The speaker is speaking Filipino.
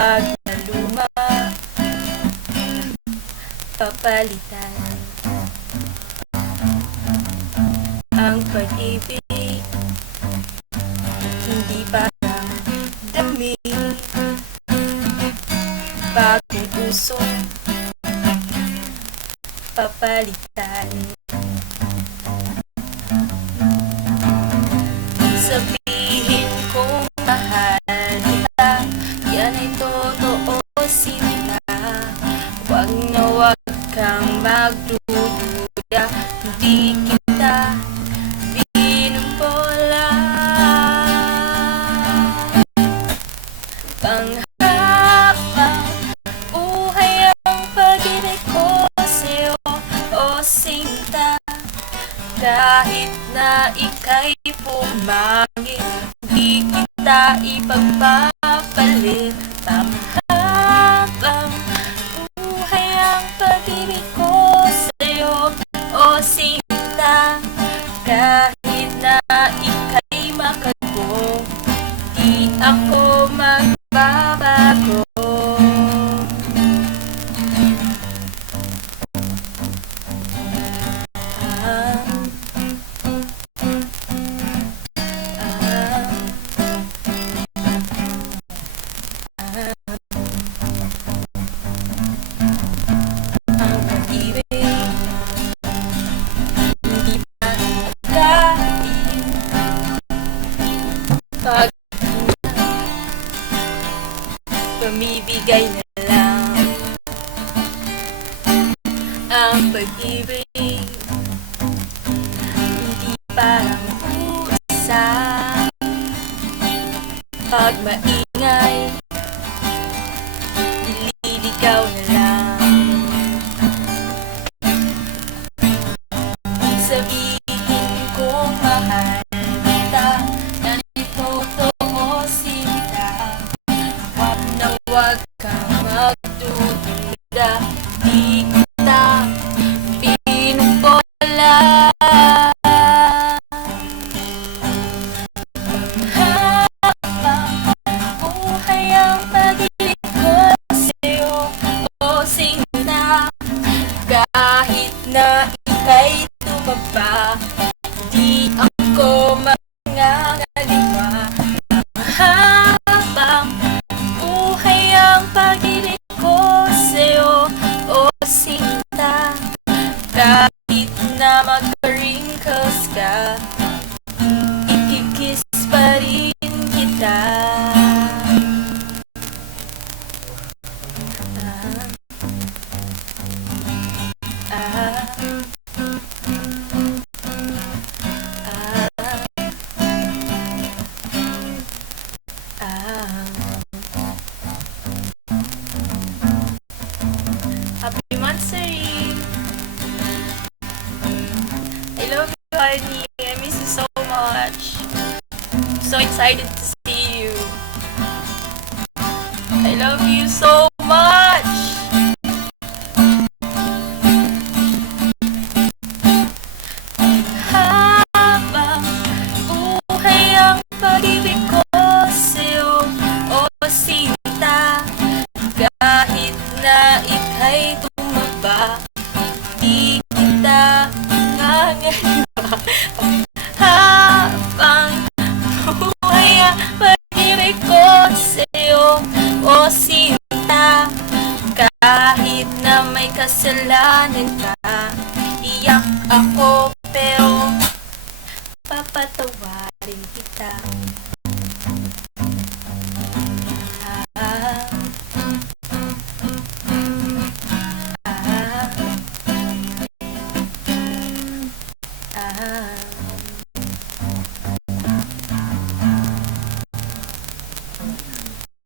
Pag naluma, papalitan. Ang pag-ibig hindi parang dami. Bagong usong papalitan. Sabihin kong mahal kita, yan ay totoo sila. Huwag na huwag kang magdududa, hindi kita binumbola. Panghabang buhay ang pag-ibig ko sa'yo, o sinta. Kahit na ika'y pumangit, di kita ipagpapalit. Panghabang buhay ang pag-ibig ko sa'yo, o sinta. Kahit na ika'y makago, di ako magbabago. Ang pag-ibig hindi pa nagkain. Pag pamibigay na lang. Ang pag-ibig hindi parang pusa. Pag maingay, nililigaw na lang. Sabihin kong mahal kita, yan ay totoo sinta. Huwag na huwag kang magdududa, di kita binumbola. Buhay ang pag-ibig ko sa'yo, o sinta. Kahit na ika'y tumaba, di ako mangangaliwa. Habang buhay ang pag-ibig ko sa'yo, o sinta. Kahit na magka-wrinkles ka, ikikiss pa rin kita. Happy Mansari! I love you, honey. I miss you so much. I'm so excited to see you. I love you so much. Habang buhay ang pag-ibig ko sa'yo, o sinta. Kahit na ika'y tumaba, di kita ngangaliwa. Habang buhay ang pag-ibig ko sa'yo, o sinta. Kahit na may kasalanan ka, iyak ako pero papatawarin kita.